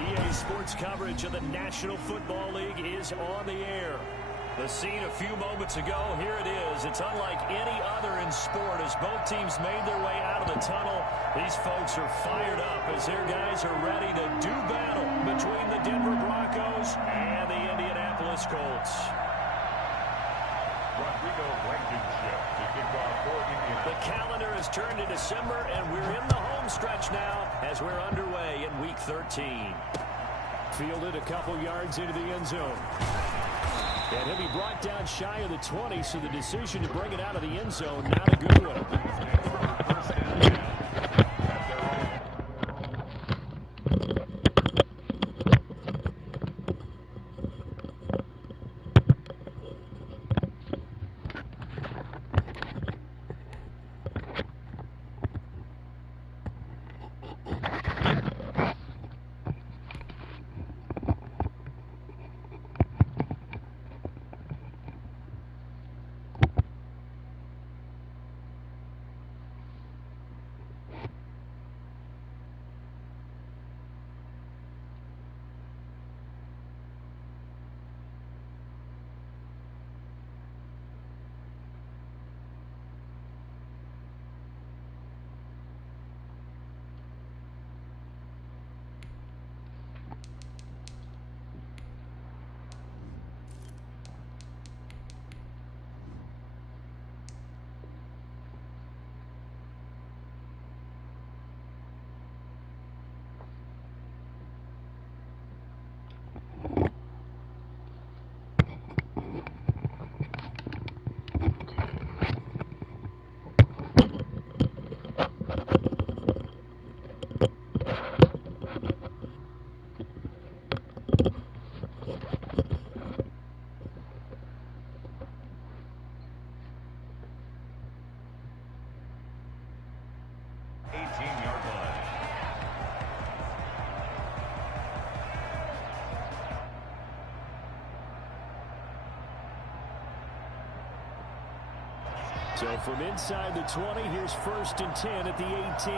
EA Sports coverage of the National Football League is on the air. The scene a few moments ago, here it is. It's unlike any other in sport as both teams made their way out of the tunnel. These folks are fired up as their guys are ready to do battle between the Denver Broncos and the Indianapolis Colts. The calendar has turned to December, and we're in the home stretch now as we're underway in Week 13. Fielded a couple yards into the end zone. And he'll be brought down shy of the 20, so the decision to bring it out of the end zone, not a good one. So from inside the 20, here's 1st and 10 at the 18.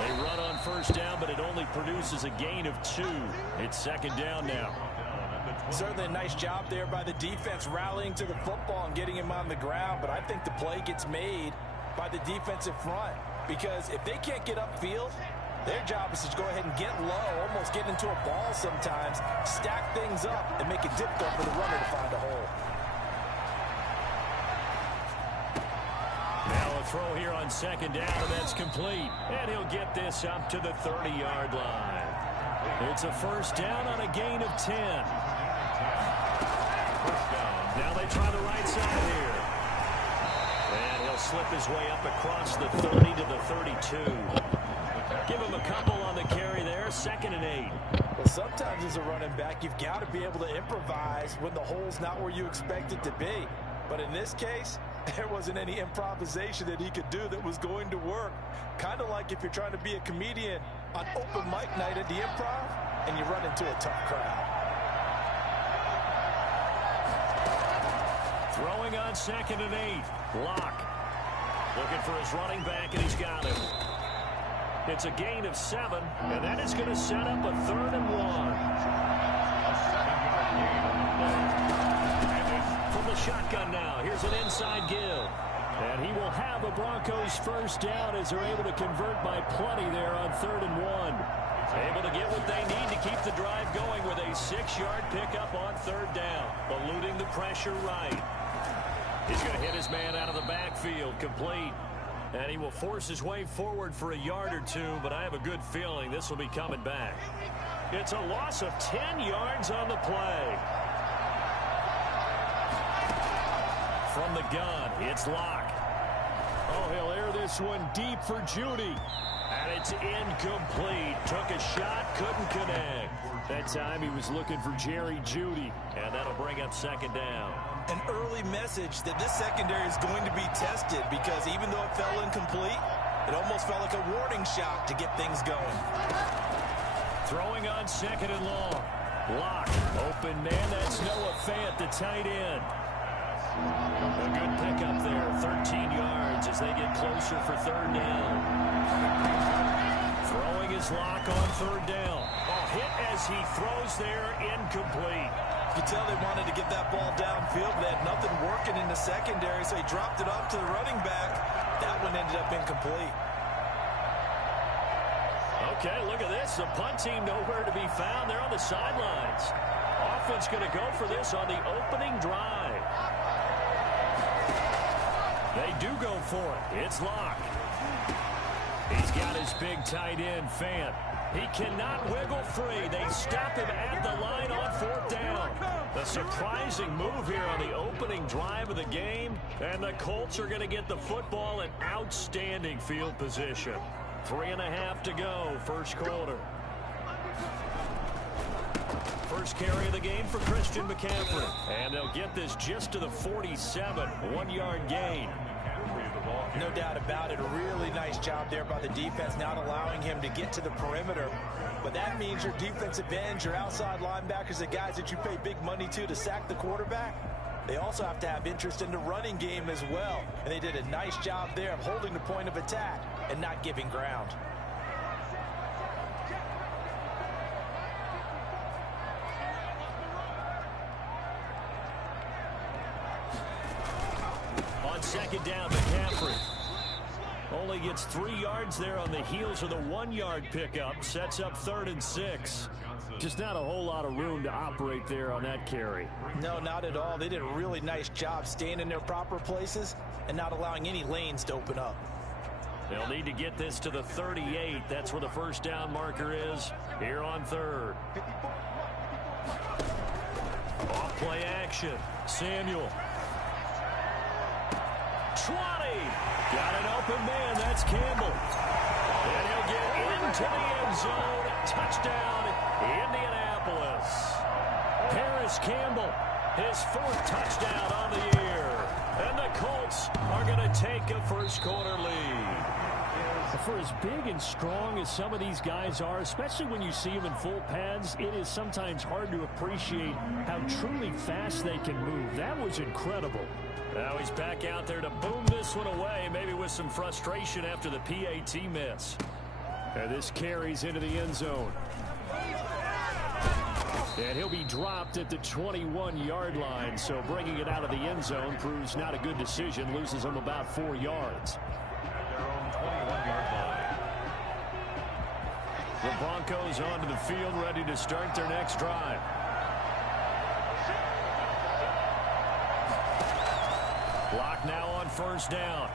They run on 1st down, but it only produces a gain of 2. It's 2nd down now. Certainly a nice job there by the defense rallying to the football and getting him on the ground, but I think the play gets made by the defensive front because if they can't get upfield, their job is to go ahead and get low, almost get into a ball sometimes, stack things up, and make it difficult for the runner to find a hole. Now a throw here on 2nd down, and that's complete. And he'll get this up to the 30-yard line. It's a 1st down on a gain of 10. Now they try the right side here. And he'll slip his way up across the 30 to the 32. Give him a couple on the carry there, 2nd and 8. Well, sometimes as a running back, you've got to be able to improvise when the hole's not where you expect it to be. But in this case, there wasn't any improvisation that he could do that was going to work. Kind of like if you're trying to be a comedian on open mic night at the Improv and you run into a tough crowd. Throwing on 2nd and 8. Lock. Looking for his running back, and he's got him. It's a gain of 7, and that is going to set up a 3rd and 1. From the shotgun now, here's an inside give. And he will have a Broncos 1st down as they're able to convert by plenty there on 3rd and 1. Able to get what they need to keep the drive going with a 6-yard pickup on 3rd down. Eluding the pressure right. He's going to hit his man out of the backfield, complete. And he will force his way forward for a yard or 2, but I have a good feeling this will be coming back. It's a loss of 10 yards on the play. From the gun, it's Locke. Oh, he'll air this one deep for Judy. And it's incomplete. Took a shot, couldn't connect. That time he was looking for Jerry Judy. And that'll bring up 2nd down. An early message that this secondary is going to be tested because even though it fell incomplete, it almost felt like a warning shot to get things going. Throwing on 2nd and long. Lock. Open man. That's Noah Fant, the tight end. A good pickup there, 13 yards as they get closer for third down. Throwing his lock on third down. Hit as he throws there, incomplete. You can tell they wanted to get that ball downfield, but they had nothing working in the secondary, so he dropped it off to the running back. That one ended up incomplete. Okay, look at this. The punt team nowhere to be found. They're on the sidelines. Offense going to go for this on the opening drive. They do go for it. It's Locke. He's got his big tight end, Fant. He cannot wiggle free. They stop him at the line on fourth down. A surprising move here on the opening drive of the game. And the Colts are going to get the football in outstanding field position. 3.5 to go, first quarter. First carry of the game for Christian McCaffrey. And they'll get this just to the 47, 1-yard gain. No doubt about it. A really nice job there by the defense, not allowing him to get to the perimeter. But that means your defensive ends, your outside linebackers, the guys that you pay big money to sack the quarterback, they also have to have interest in the running game as well. And they did a nice job there of holding the point of attack and not giving ground. On second down, McCaffrey only gets 3 yards there on the heels of the 1-yard pickup. Sets up 3rd and 6. Just not a whole lot of room to operate there on that carry. No, not at all. They did a really nice job staying in their proper places and not allowing any lanes to open up. They'll need to get this to the 38. That's where the first down marker is here on third. Off play action. Samuel. 20. Got an open man. That's Campbell. And he'll get into the end zone. Touchdown, Indianapolis. Paris Campbell, his 4th touchdown on the year. And the Colts are going to take a first quarter lead. For as big and strong as some of these guys are, especially when you see them in full pads, it is sometimes hard to appreciate how truly fast they can move. That was incredible. Now he's back out there to boom this one away, maybe with some frustration after the PAT miss. And this carries into the end zone. And he'll be dropped at the 21-yard line, so bringing it out of the end zone proves not a good decision, loses him about 4 yards. The Broncos onto the field, ready to start their next drive. Lock now on first down.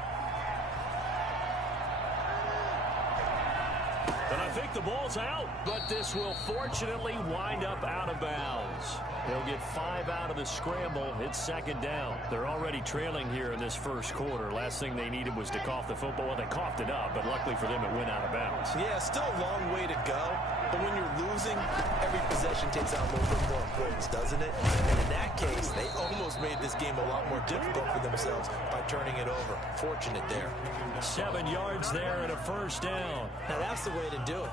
And I think the ball's out, but this will fortunately wind up out of bounds. They'll get 5 out of the scramble. It's second down. They're already trailing here in this first quarter. Last thing they needed was to cough the football. Well, they coughed it up, but luckily for them, it went out of bounds. Yeah, still a long way to go. But when you're losing, every possession takes on a little bit more importance, doesn't it? And in that case, they almost made this game a lot more difficult for themselves by turning it over. Fortunate there. 7 yards there and a first down. Now that's the way to do it.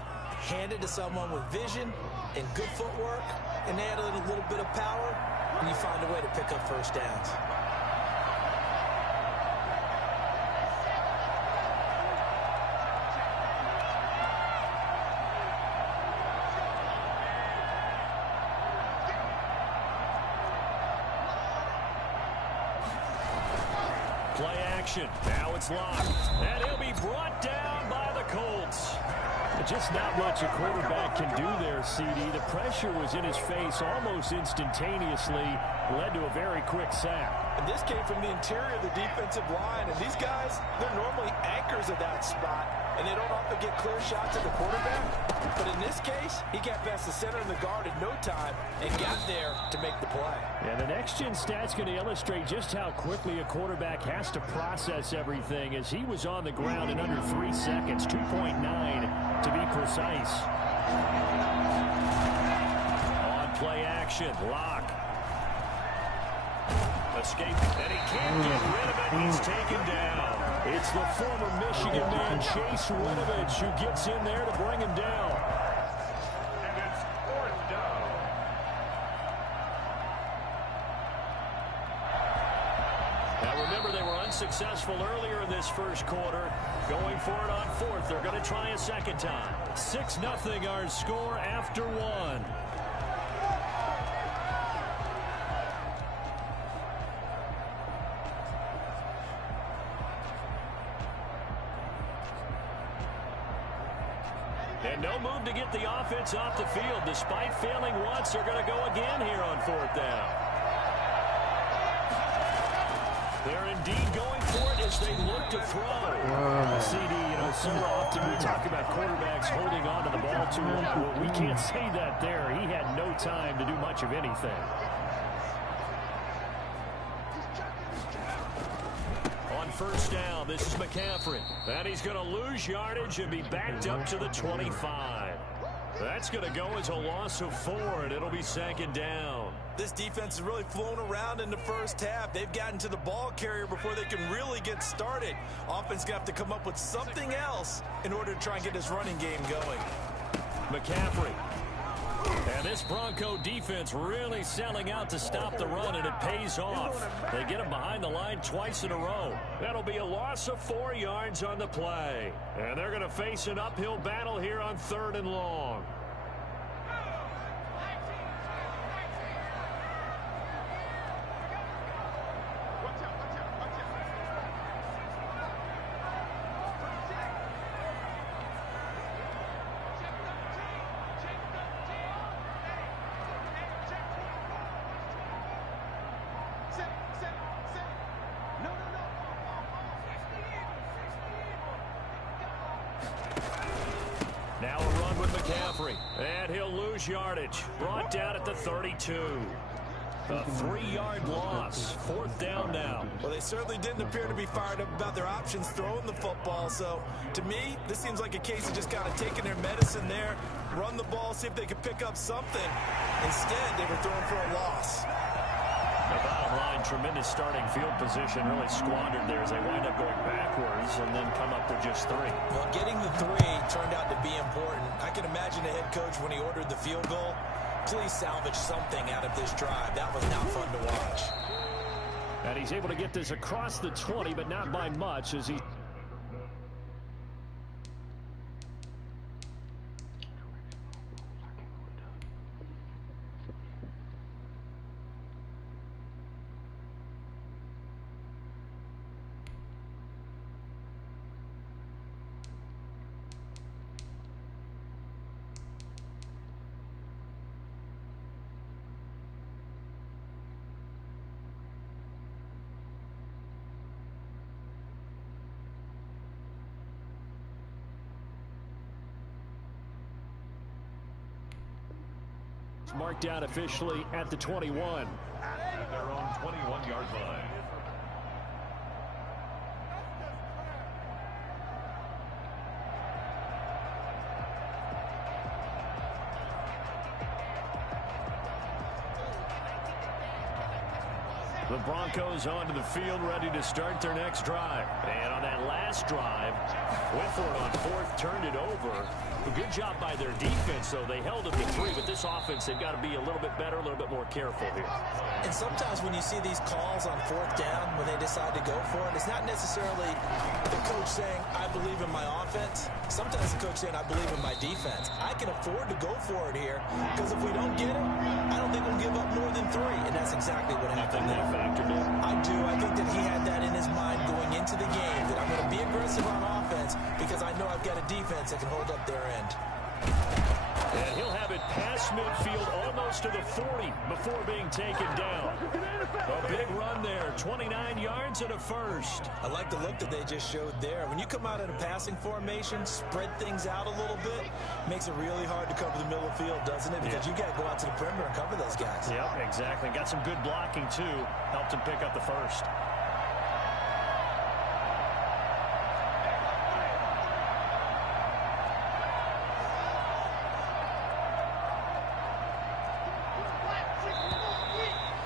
Hand it to someone with vision and good footwork, and add in a little bit of power, and you find a way to pick up first downs. Play action. Now it's locked. And he'll be brought down by the Colts. Just not much a quarterback can do there, CD. The pressure was in his face almost instantaneously. Led to a very quick sack. And this came from the interior of the defensive line. And these guys, they're normally anchors of that spot. And they don't often get clear shots at the quarterback. But in this case, he got past the center and the guard in no time and got there to make the play. And the next-gen stat's going to illustrate just how quickly a quarterback has to process everything, as he was on the ground in under 3 seconds, 2.9 to be precise. On play action, Locke. Escape, and he can't get rid of it. He's taken down. It's the former Michigan man, Chase Winovich, who gets in there to bring him down. And it's 4th down. successful earlier in this first quarter. Going for it on fourth. They're going to try a second time. 6-0 our score after one. And no move to get the offense off the field. Despite failing once, they're going to go again here on fourth down. They're indeed going for it as they look to throw. CD, so often we talk about quarterbacks holding on to the ball too long. Well, we can't say that there. He had no time to do much of anything. On first down, this is McCaffrey. And he's going to lose yardage and be backed up to the 25. That's going to go as a loss of 4, and it'll be second down. This defense has really flown around in the first half. They've gotten to the ball carrier before they can really get started. Offense going to have to come up with something else in order to try and get this running game going. McCaffrey. And this Bronco defense really selling out to stop the run, and it pays off. They get him behind the line twice in a row. That'll be a loss of 4 yards on the play. And they're going to face an uphill battle here on 3rd and long. Now a run with McCaffrey. And he'll lose yardage. Brought down at the 32. A 3-yard loss. 4th down now. Well, they certainly didn't appear to be fired up about their options throwing the football. So, to me, this seems like a case of just kind of taking their medicine there, run the ball, see if they could pick up something. Instead, they were throwing for a loss. The bottom line, tremendous starting field position, really squandered there as they wind up going backwards and then come up with just 3. Well, getting the 3 turned out to be important. I can imagine the head coach when he ordered the field goal. Please salvage something out of this drive. That was not fun to watch. And he's able to get this across the 20, but not by much as he... marked out officially at the 21. At their own 21-yard line. The Broncos onto the field, ready to start their next drive. And on that last drive, went for it on 4th, turned it over. A good job by their defense, though. They held it to 3, but this offense, they've got to be a little bit better, a little bit more careful here. And sometimes when you see these calls on 4th down, when they decide to go for it, it's not necessarily the coach saying, I believe in my offense. Sometimes the coach saying, I believe in my defense. I can afford to go for it here, because if we don't get it, I don't think we'll give up more than 3. And that's exactly what happened there. Factored in. I do. I think that he had that in his mind going into the game, that I'm going to be aggressive on offense because I know I've got a defense that can hold up their end. And he'll have it past midfield almost to the 40 before being taken down. A big run there, 29 yards and a first. I like the look that they just showed there. When you come out in a passing formation, spread things out a little bit, makes it really hard to cover the middle of the field, doesn't it? Because you got to go out to the perimeter and cover those guys. Yep, exactly. Got some good blocking, too. Helped him pick up the first.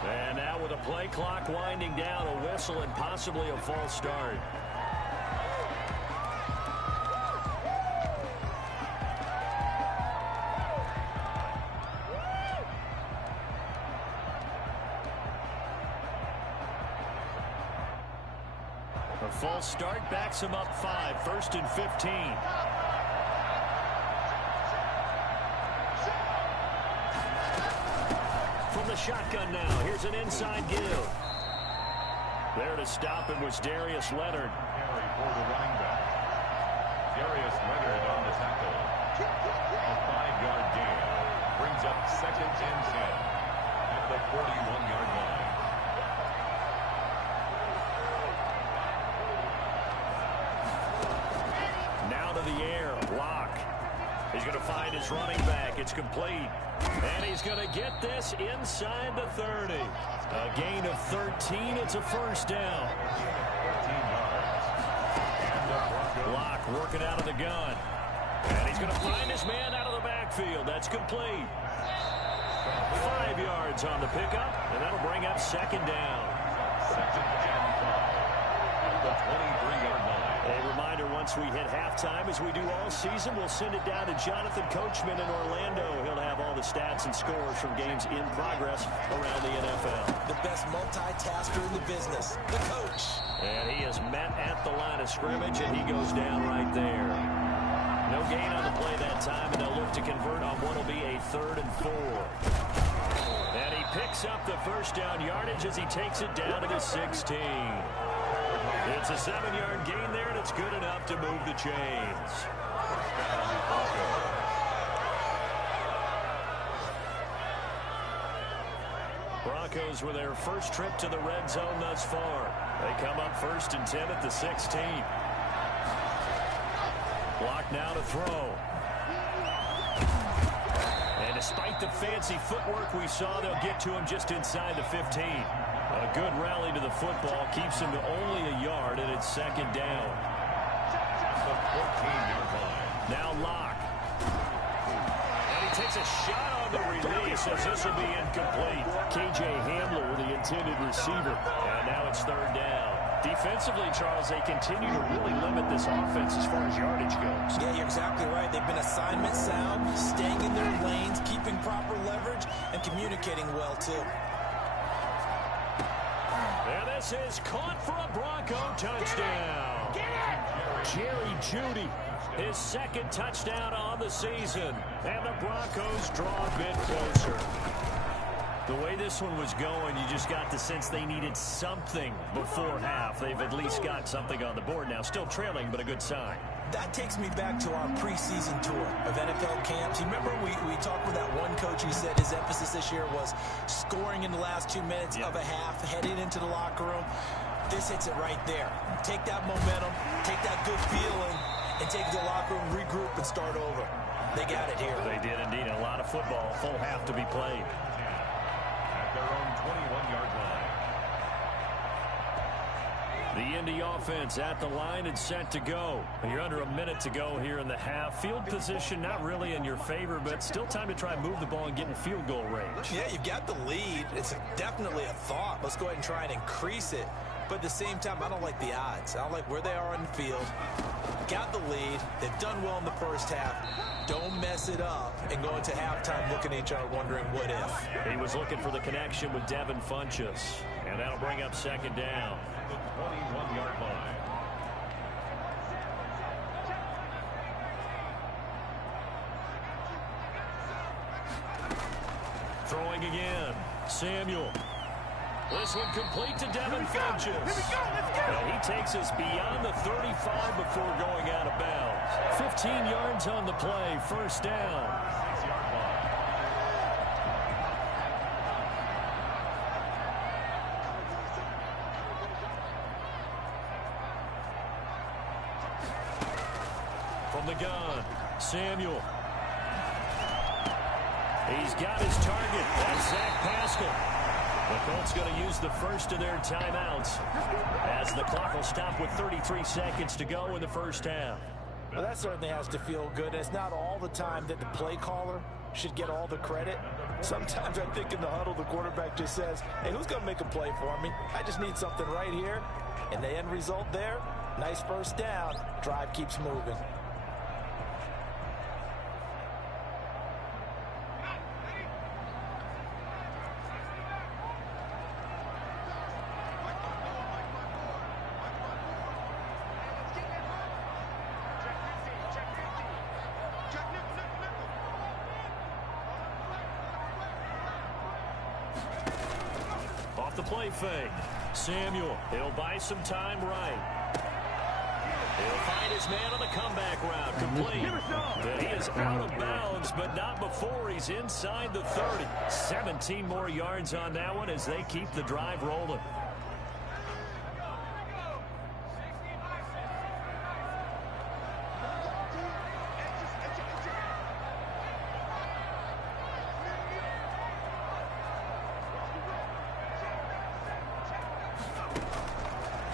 And now with a play clock winding down, a whistle and possibly a false start. A false start backs him up 5, 1st and 15. From the shotgun now, here's an inside give. There to stop him was Darius Leonard. Carry for the running back. Darius Leonard on the tackle. A 5-yard gain brings up 2nd and 10 at the 41-yard line. Now to the air, Locke. He's going to find his running back. It's complete. And he's going to get this inside the 30. A gain of 13. It's a first down. 13 yards. And the Broncos. Locke working out of the gun. And he's going to find his man out of the backfield. That's complete. 5 yards on the pickup, and that'll bring up 2nd down. 2nd and 5 at the 23-yard line. A reminder, once we hit halftime, as we do all season, we'll send it down to Jonathan Coachman in Orlando. He'll have all the stats and scores from games in progress around the NFL. The best multitasker in the business, the coach. And he is met at the line of scrimmage, and he goes down right there. No gain on the play that time, and they'll look to convert on what will be a 3rd and 4. And he picks up the first down yardage as he takes it down to the 16. It's a 7-yard gain there, and it's good enough to move the chains. Broncos with their first trip to the red zone thus far. They come up 1st and 10 at the 16. Block now to throw. And despite the fancy footwork we saw, they'll get to him just inside the 15. A good rally to the football keeps him to only a yard, and it's 2nd down. The 14-yard line. Now Locke. And he takes a shot on the release as this will be incomplete. K.J. Hamler, the intended receiver. And now it's 3rd down. Defensively, Charles, they continue to really limit this offense as far as yardage goes. Yeah, you're exactly right. They've been assignment sound, staying in their lanes, keeping proper leverage, and communicating well, too. And this is caught for a Bronco touchdown. Jerry Jeudy, his 2nd touchdown on the season. And the Broncos draw a bit closer. The way this one was going, you just got the sense they needed something before half. They've at least got something on the board now. Still trailing, but a good sign. That takes me back to our preseason tour of NFL camps. You remember we talked with that one coach who said his emphasis this year was scoring in the last 2 minutes of a half, heading into the locker room. This hits it right there. Take that momentum, take that good feeling, and take it to the locker room, regroup, and start over. They got it here. They did indeed. A lot of football, full half to be played. At their own 21-yard line. The Indy offense at the line and set to go. You're under a minute to go here in the half. Field position not really in your favor, but still time to try and move the ball and get in field goal range. Yeah, you've got the lead. It's definitely a thought. Let's go ahead and try and increase it. But at the same time, I don't like the odds. I don't like where they are on the field. Got the lead. They've done well in the first half. Don't mess it up and go into halftime looking at each other wondering what if. He was looking for the connection with Devin Funchess. And that'll bring up 2nd down. The 21-yard line. Throwing again. Samuel. This one complete to Devin Funchess. And he takes us beyond the 35 before going out of bounds. 15 yards on the play. First down. 6-yard line. From the gun, Samuel. He's got his target. That's Zach Pascal. The Colts going to use the first of their timeouts as the clock will stop with 33 seconds to go in the first half. Well, that certainly has to feel good. It's not all the time that the play caller should get all the credit. Sometimes I think in the huddle, the quarterback just says, hey, who's going to make a play for me? I just need something right here. And the end result there, nice first down. Drive keeps moving. off the play fake. Samuel, he'll buy some time right. He'll find his man on the comeback route. Complete. And he is out of bounds, but not before he's inside the 30. 17 more yards on that one as they keep the drive rolling.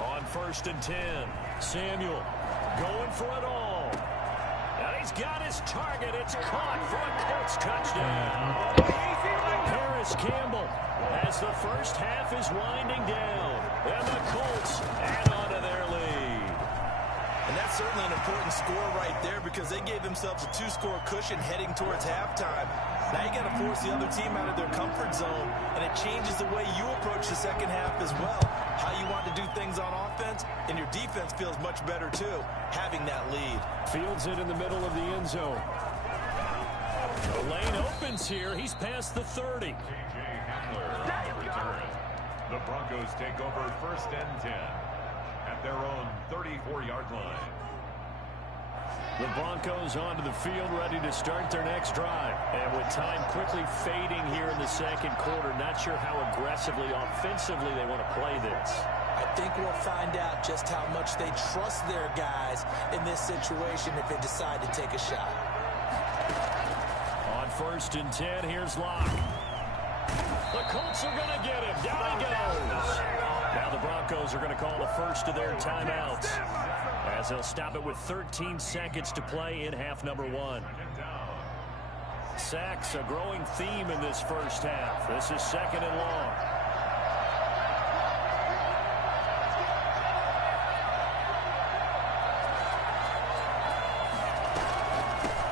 On 1st and 10, Samuel going for it all. And he's got his target. It's caught for a Colts touchdown. Paris Campbell as the first half is winding down. And the Colts add on to their lead. And that's certainly an important score right there because they gave themselves a 2-score cushion heading towards halftime. Now you got to force the other team out of their comfort zone, and it changes the way you approach the second half as well. How you want to do things on offense, and your defense feels much better too, having that lead. Fields it in the middle of the end zone. The lane opens here. He's past the 30. K.J. Hamler on the return. The Broncos take over 1st and 10 at their own 34-yard line. The Broncos onto the field, ready to start their next drive. And with time quickly fading here in the second quarter, not sure how aggressively, offensively they want to play this. I think we'll find out just how much they trust their guys in this situation if they decide to take a shot. On 1st and 10, here's Locke. The Colts are going to get him. Down he goes. Now the Broncos are going to call the first of their timeouts, as they'll stop it with 13 seconds to play in half number 1. Sacks, a growing theme in this first half. This is 2nd and long.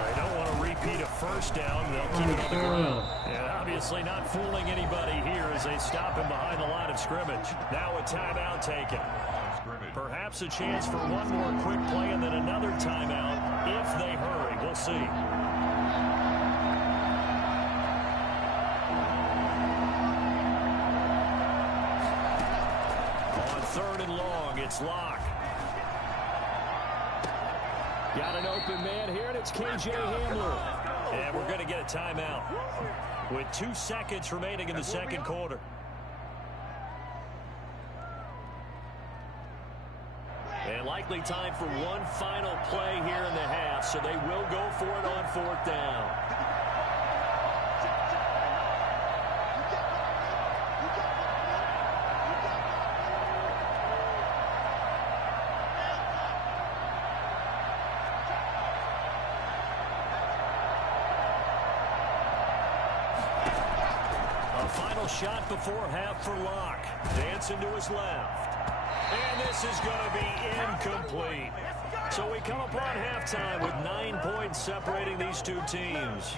They don't want to repeat a first down. They'll keep it on the ground. And obviously not fooling anybody here as they stop him behind the line of scrimmage. Now a timeout taken. Perhaps a chance for one more quick play and then another timeout if they hurry. We'll see. On 3rd and long, it's Locke. Got an open man here, and it's K.J. Hamler. And we're going to get a timeout with 2 seconds remaining in the second quarter. And likely time for one final play here in the half, so they will go for it on 4th down. A final shot before half for Locke. Dancing to his left. And this is going to be incomplete. So we come upon halftime with 9 points separating these two teams.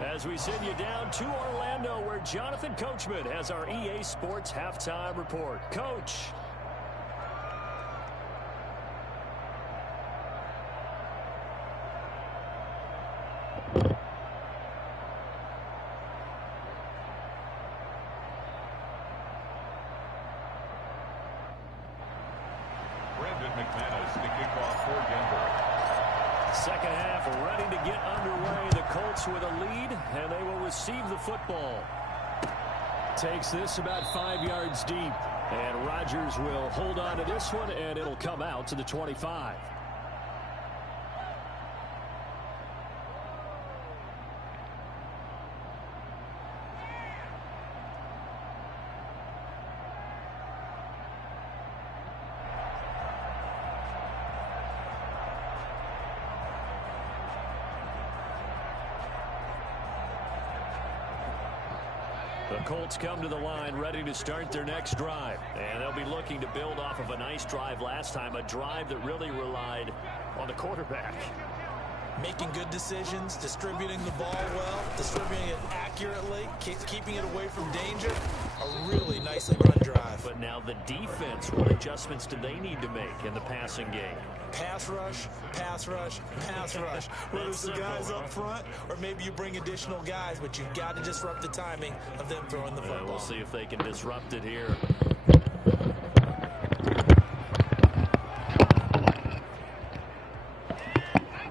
As we send you down to Orlando, where Jonathan Coachman has our EA Sports halftime report. Coach. Second half ready to get underway. The Colts with a lead, and they will receive the football. Takes this about 5 yards deep, and Rodgers will hold on to this one, and it'll come out to the 25. The Colts come to the line ready to start their next drive. And they'll be looking to build off of a nice drive last time, a drive that really relied on the quarterback. Making good decisions, distributing the ball well, distributing it accurately, keeping it away from danger. A really nicely run drive. But now the defense, what adjustments do they need to make in the passing game? Pass rush, pass rush, pass rush. Whether it's the guys up front or maybe you bring additional guys, but you've got to disrupt the timing of them throwing the football. We'll see if they can disrupt it here.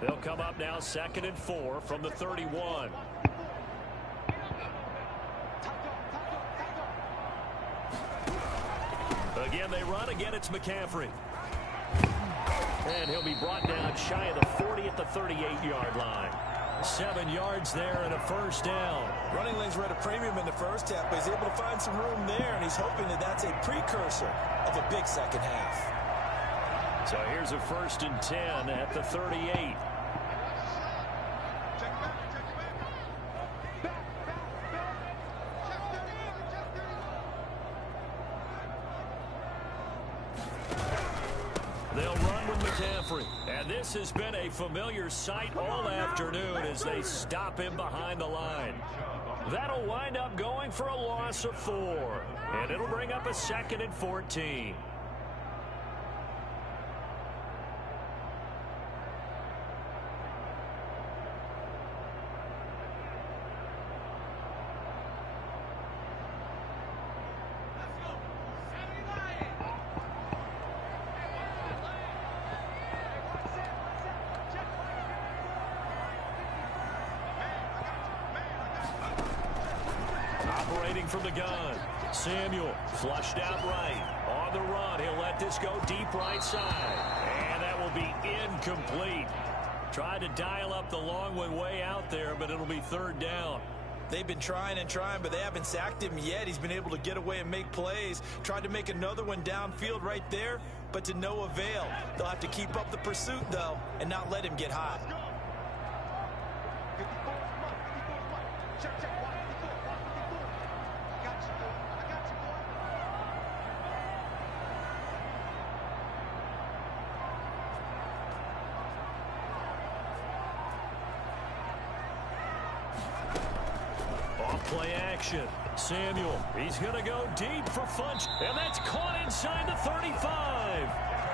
They'll come up now 2nd and 4 from the 31. Again, they run. Again, it's McCaffrey. And he'll be brought down shy of the 40 at the 38-yard line. 7 yards there and a first down. Running lanes were at a premium in the first half, but he's able to find some room there, and he's hoping that that's a precursor of a big second half. So here's a 1st and 10 at the 38. They'll run with McCaffrey. And this has been a familiar sight all afternoon as they stop him behind the line. That'll wind up going for a loss of 4. And it'll bring up a 2nd and 14. Operating from the gun. Samuel flushed out right. On the run, he'll let this go deep right side. And that will be incomplete. Tried to dial up the long one way out there, but it'll be 3rd down. They've been trying and trying, but they haven't sacked him yet. He's been able to get away and make plays. Tried to make another one downfield right there, but to no avail. They'll have to keep up the pursuit, though, and not let him get hot. Play action. Samuel, he's going to go deep for Funch. And that's caught inside the 35.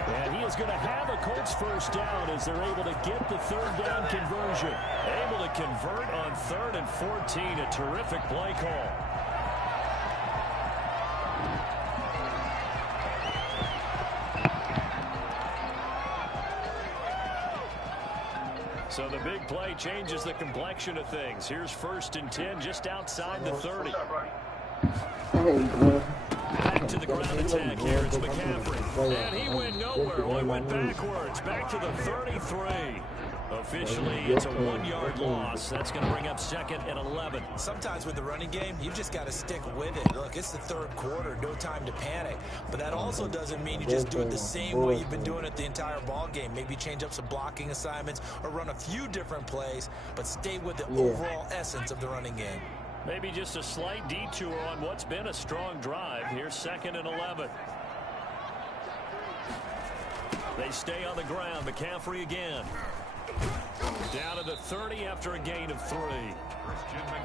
And he is going to have a Colts first down as they're able to get the 3rd down conversion. Able to convert on 3rd and 14. A terrific play call. So the big play changes the complexion of things. Here's 1st and 10 just outside the 30. Back to the ground attack here. It's McCaffrey. And he went nowhere. Well, he went backwards. Back to the 33. Officially, it's a 1-yard loss. That's going to bring up 2nd and 11. Sometimes with the running game, you just got to stick with it. Look, it's the 3rd quarter. No time to panic. But that also doesn't mean you just do it the same way you've been doing it the entire ball game. Maybe change up some blocking assignments or run a few different plays, but stay with the overall essence of the running game. Maybe just a slight detour on what's been a strong drive. Here's 2nd and 11. They stay on the ground. McCaffrey again. Down to the 30 after a gain of 3.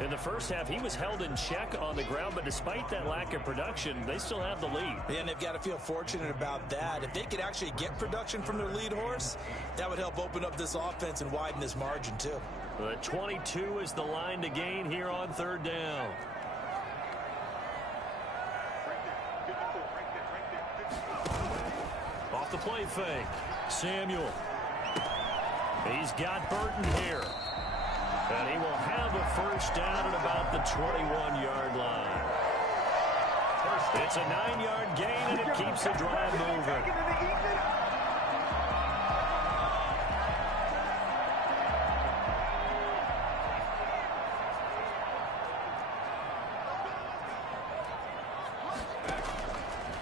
In the first half, he was held in check on the ground, but despite that lack of production, they still have the lead. Yeah, and they've got to feel fortunate about that. If they could actually get production from their lead horse, that would help open up this offense and widen this margin, too. The 22 is the line to gain here on 3rd down. Off the play fake. Samuel. He's got Burton here. And he will have a first down at about the 21-yard line. It's a 9-yard gain, and it keeps the drive moving.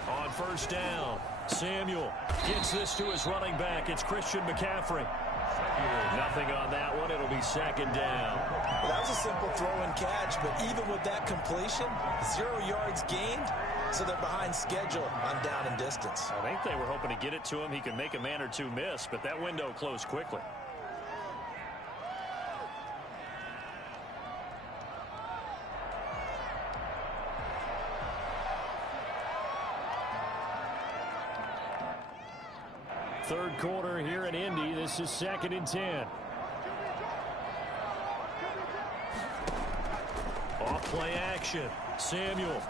On 1st down, Samuel gets this to his running back. It's Christian McCaffrey. Nothing on that one. It'll be 2nd down. Well, that was a simple throw and catch, but even with that completion, 0 yards gained, so they're behind schedule on down and distance. I think they were hoping to get it to him. He could make a man or two miss, but that window closed quickly. Third quarter here in Indy. This is 2nd and 10. Off play action. Samuel.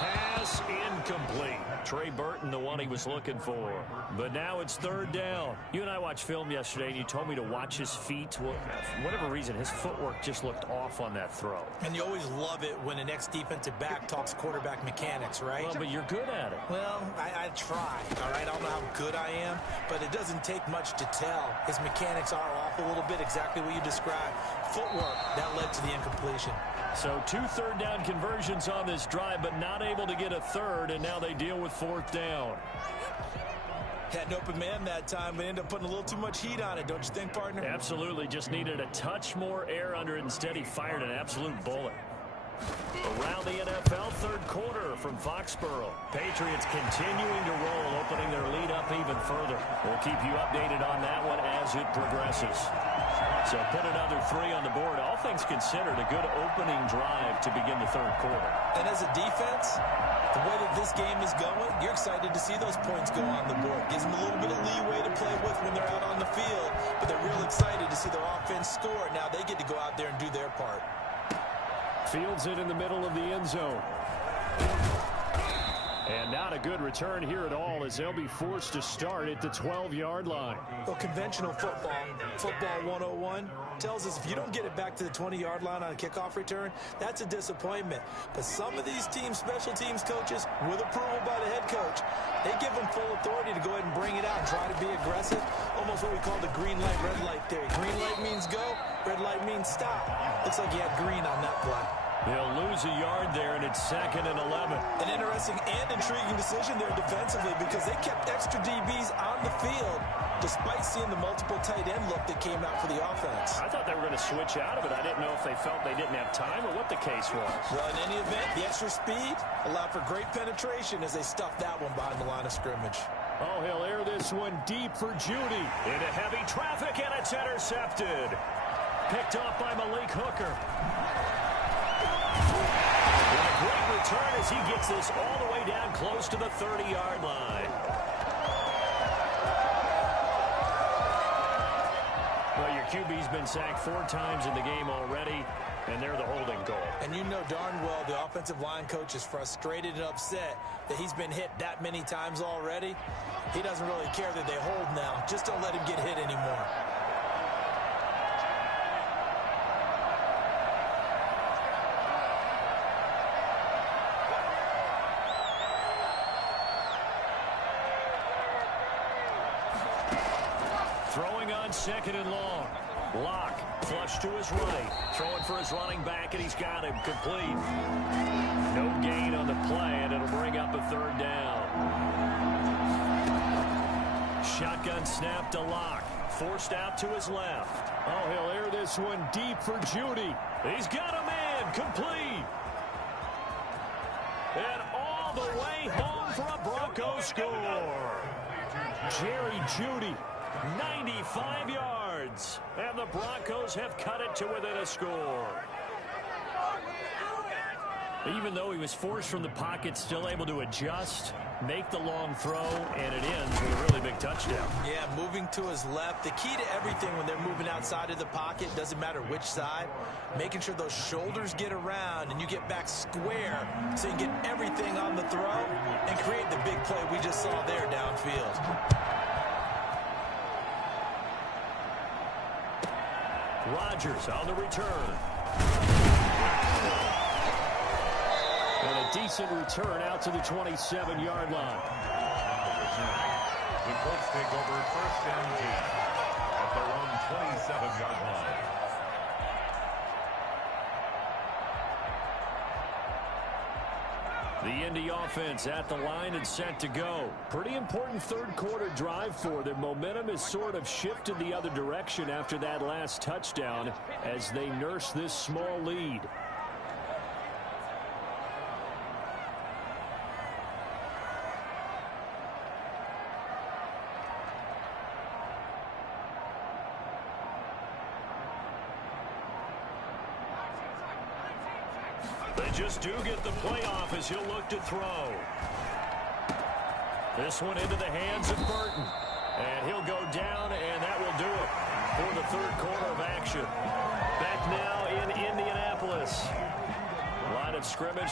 Pass incomplete. Trey Burton, the one he was looking for. But now it's 3rd down. You and I watched film yesterday, and you told me to watch his feet. Well, for whatever reason, his footwork just looked off on that throw. And you always love it when an ex-defensive back talks quarterback mechanics, right? Well, but you're good at it. Well, I try, all right? I don't know how good I am, but it doesn't take much to tell. His mechanics are off a little bit, exactly what you described. Footwork, that led to the incompletion. So 2 third-down conversions on this drive, but not able to get a third, and now they deal with 4th down. Had an open man that time, but ended up putting a little too much heat on it, don't you think, partner? Absolutely. Just needed a touch more air under it. Instead, he fired an absolute bullet. Around the NFL, 3rd quarter from Foxborough. Patriots continuing to roll, opening their lead up even further. We'll keep you updated on that one as it progresses. So put another 3 on the board. All things considered, a good opening drive to begin the 3rd quarter. And as a defense, the way that this game is going, you're excited to see those points go on the board. Gives them a little bit of leeway to play with when they're out on the field, but they're real excited to see their offense score. Now they get to go out there and do their part. Fields it in the middle of the end zone. And not a good return here at all, as they'll be forced to start at the 12-yard line. Well, conventional football 101, tells us if you don't get it back to the 20-yard line on a kickoff return, that's a disappointment. But some of these teams, special teams coaches, with approval by the head coach, they give them full authority to go ahead and bring it out and try to be aggressive. Almost what we call the green light, red light theory. Green light means go, red light means stop. Looks like you had green on that play. They'll lose a yard there, and it's 2nd and 11. An interesting and intriguing decision there defensively, because they kept extra DBs on the field despite seeing the multiple tight end look that came out for the offense. I thought they were going to switch out of it. I didn't know if they felt they didn't have time or what the case was. Well, in any event, the extra speed allowed for great penetration as they stuffed that one behind the line of scrimmage. Oh, he'll air this one deep for Judy. Into heavy traffic, and it's intercepted. Picked off by Malik Hooker. And a great return as he gets this all the way down close to the 30-yard line. Well, your QB's been sacked 4 times in the game already, and they're the holding goal. And you know darn well the offensive line coach is frustrated and upset that he's been hit that many times already. He doesn't really care that they hold now. Just don't let him get hit anymore. Throwing on 2nd and long. Lock, flush to his right. Throwing for his running back, and he's got him complete. No gain on the play, and it'll bring up a 3rd down. Shotgun snap to Lock. Forced out to his left. Oh, he'll air this one deep for Judy. He's got a man complete. And all the way home for a Broncos score. Jerry Judy. 95 yards, and the Broncos have cut it to within a score. Even though he was forced from the pocket, still able to adjust, make the long throw, and it ends with a really big touchdown. Yeah, moving to his left. The key to everything when they're moving outside of the pocket, doesn't matter which side, making sure those shoulders get around and you get back square so you can get everything on the throw and create the big play we just saw there downfield. Rodgers on the return. And a decent return out to the 27-yard line. The Colts take over 1st and 10 at their own 27-yard line. The Indy offense at the line and set to go. Pretty important 3rd quarter drive for them. Momentum has sort of shifted the other direction after that last touchdown as they nurse this small lead. They just do get the playoff as he'll look to throw. This one into the hands of Burton.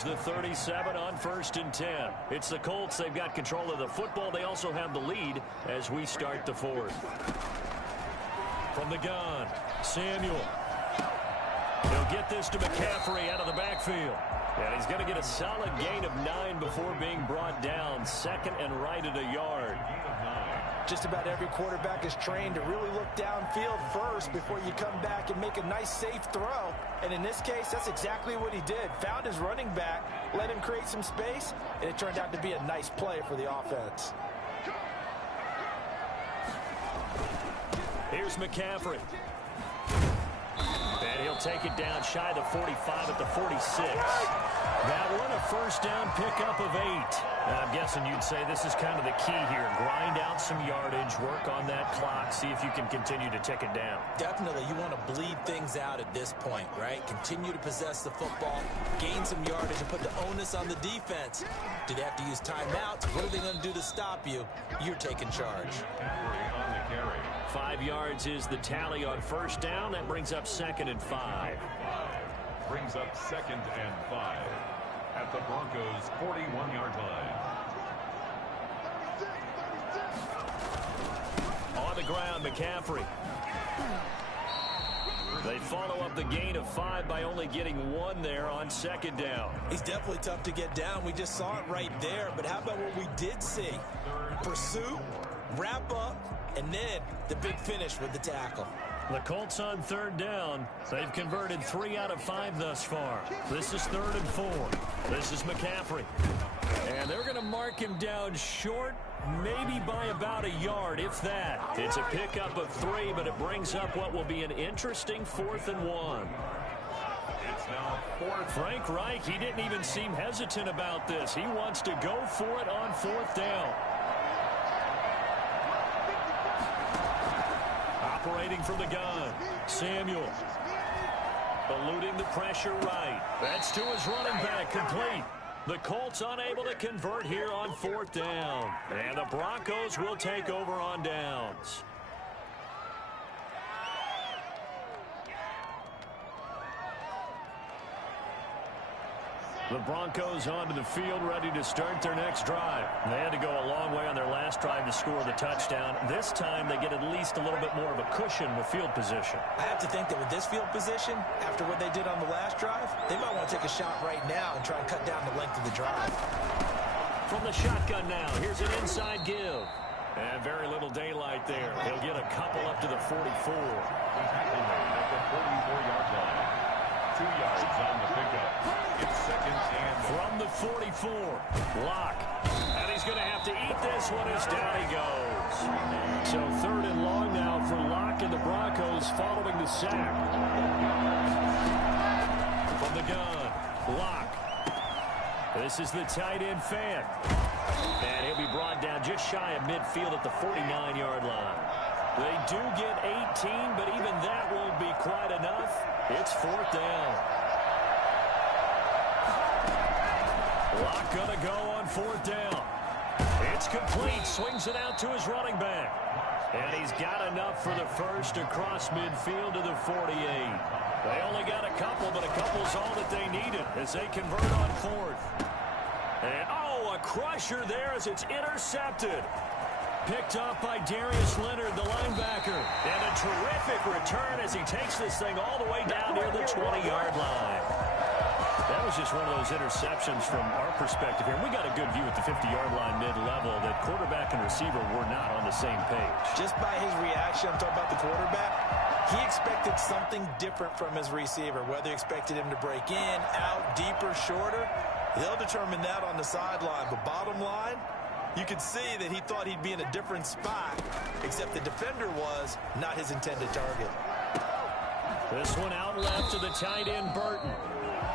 manage the 37 on 1st and 10. It's the Colts. They've got control of the football. They also have the lead as we start the 4th. From the gun, Samuel. He'll get this to McCaffrey out of the backfield. And he's going to get a solid gain of 9 before being brought down. 2nd and right at a yard. Just about every quarterback is trained to really look downfield first before you come back and make a nice, safe throw. And in this case, that's exactly what he did. Found his running back, let him create some space, and it turned out to be a nice play for the offense. Here's McCaffrey. And he'll take it down shy of the 45 at the 46. That one, a first down pickup of 8. I'm guessing you'd say this is kind of the key here. Grind out some yardage, work on that clock, see if you can continue to tick it down. Definitely, you want to bleed things out at this point, right? Continue to possess the football, gain some yardage, and put the onus on the defense. Do they have to use timeouts? What are they going to do to stop you? You're taking charge. 5 yards is the tally on first down. That brings up 2nd and 5. Brings up 2nd and 5 at the Broncos' 41-yard line. On the ground, McCaffrey. They follow up the gain of 5 by only getting 1 there on 2nd down. He's definitely tough to get down. We just saw it right there. But how about what we did see? Pursuit, wrap up, and then the big finish with the tackle. The Colts on 3rd down. They've converted 3 out of 5 thus far. This is 3rd and 4. This is McCaffrey. And they're going to mark him down short, maybe by about a yard, if that. It's a pickup of 3, but it brings up what will be an interesting 4th and 1. It's now 4th. Frank Reich, he didn't even seem hesitant about this. He wants to go for it on 4th down. Operating from the gun, Samuel. Eluding the pressure right. That's to his running back, complete. The Colts unable to convert here on 4th down. And the Broncos will take over on downs. The Broncos onto the field, ready to start their next drive. They had to go a long way on their last drive to score the touchdown. This time, they get at least a little bit more of a cushion with field position. I have to think that with this field position, after what they did on the last drive, they might want to take a shot right now and try and cut down the length of the drive. From the shotgun now, here's an inside give. And very little daylight there. He'll get a couple up to the 44. The tackle made at the 44-yard line. 2 yards on the pickup. It's 2nd and from the 44. Lock. And he's going to have to eat this one as down he goes. So 3rd and long now for Lock and the Broncos following the sack. From the gun, Lock. This is the tight end fan. And he'll be brought down just shy of midfield at the 49-yard line. They do get 18, but even that won't be quite enough. It's 4th down. Lock gonna go on 4th down. It's complete. Swings it out to his running back. And he's got enough for the first across midfield to the 48. They only got a couple, but a couple's all that they needed as they convert on 4th. And, oh, a crusher there as it's intercepted. Picked off by Darius Leonard, the linebacker. And a terrific return as he takes this thing all the way down near the 20-yard line. That was just one of those interceptions from our perspective here. We got a good view at the 50-yard line mid-level that quarterback and receiver were not on the same page. Just by his reaction, I'm talking about the quarterback, he expected something different from his receiver. Whether he expected him to break in, out, deeper, shorter, they'll determine that on the sideline. But bottom line, you could see that he thought he'd be in a different spot, except the defender was not his intended target. This one out left to the tight end, Burton.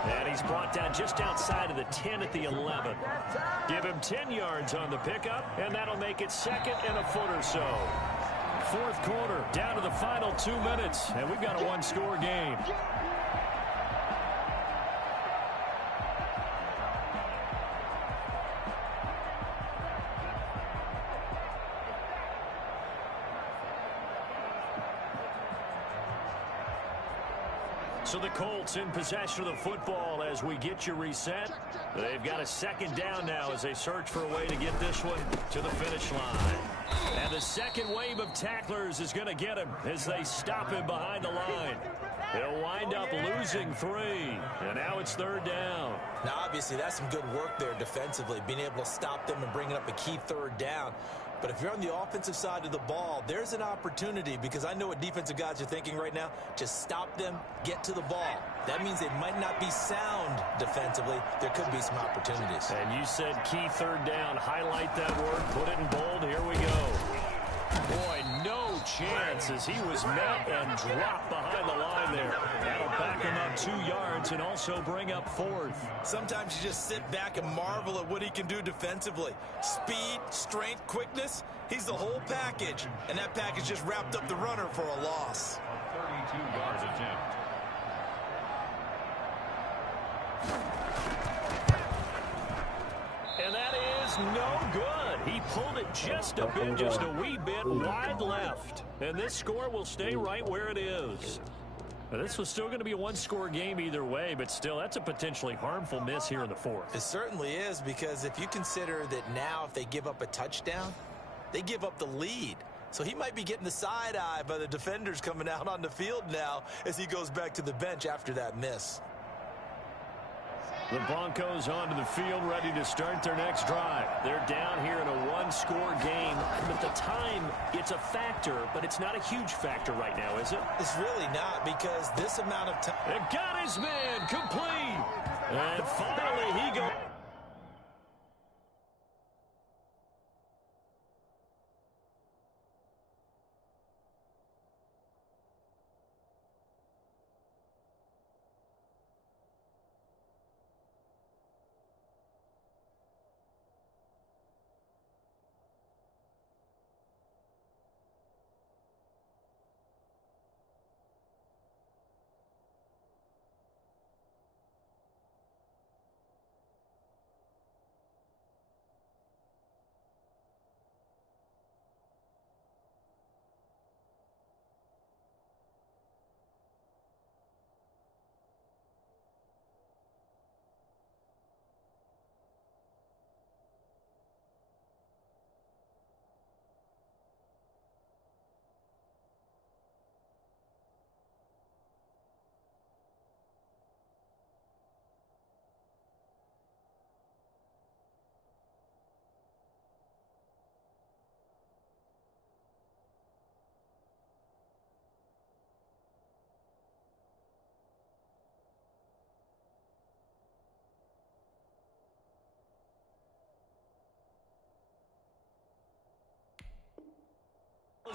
And he's brought down just outside of the 10 at the 11. Give him 10 yards on the pickup, and that'll make it 2nd and a foot or so. 4th quarter, down to the final 2 minutes, and we've got a one-score game. So the Colts in possession of the football as we get you reset. They've got a second down now as they search for a way to get this one to the finish line. And the second wave of tacklers is going to get him as they stop him behind the line. They'll wind up losing 3, and now it's third down. Now, obviously, that's some good work there defensively, being able to stop them and bringing up a key third down. But if you're on the offensive side of the ball, there's an opportunity, because I know what defensive guys are thinking right now. Just stop them, get to the ball. That means they might not be sound defensively. There could be some opportunities. And you said key third down. Highlight that word. Put it in bold. Here we go. Boy, no chance as he was met and dropped behind the line there. That'll back him up 2 yards and also bring up 4th. Sometimes you just sit back and marvel at what he can do defensively. Speed, strength, quickness, he's the whole package. And that package just wrapped up the runner for a loss. A 32-yard attempt. And that is no good. He pulled it just a wee bit wide left. And this score will stay right where it is. Now, this was still going to be a one-score game either way, but still, that's a potentially harmful miss here in the 4th. It certainly is, because if you consider that now if they give up a touchdown, they give up the lead. So he might be getting the side eye by the defenders coming out on the field now as he goes back to the bench after that miss. The Broncos onto the field, ready to start their next drive. They're down here in a one-score game, but the time, it's a factor, but it's not a huge factor right now, is it? It's really not, because this amount of time... It got his man complete. And finally, he goes...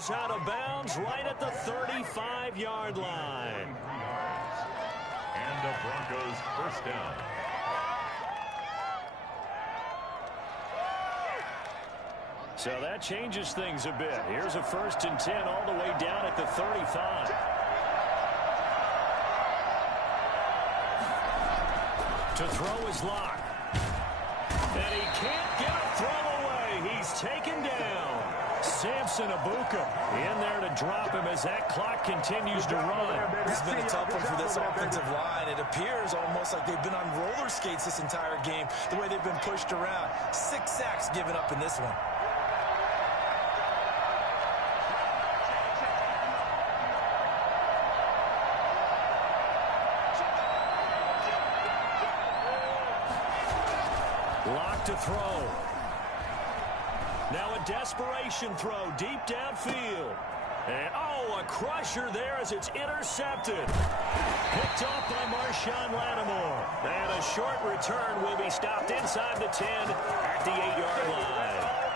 out of bounds right at the 35-yard line. And the Broncos first down. So that changes things a bit. Here's a 1st and 10 all the way down at the 35. To throw is Locke. And he can't get a throw away. He's taken down. Samson Abuka in there to drop him as that clock continues to run. This has been a tough one for this offensive line. It appears almost like they've been on roller skates this entire game, the way they've been pushed around. 6 sacks given up in this one. Lock to throw. Now a desperation throw deep downfield. And, oh, a crusher there as it's intercepted. Picked off by Marshawn Lattimore. And a short return will be stopped inside the 10 at the 8-yard line.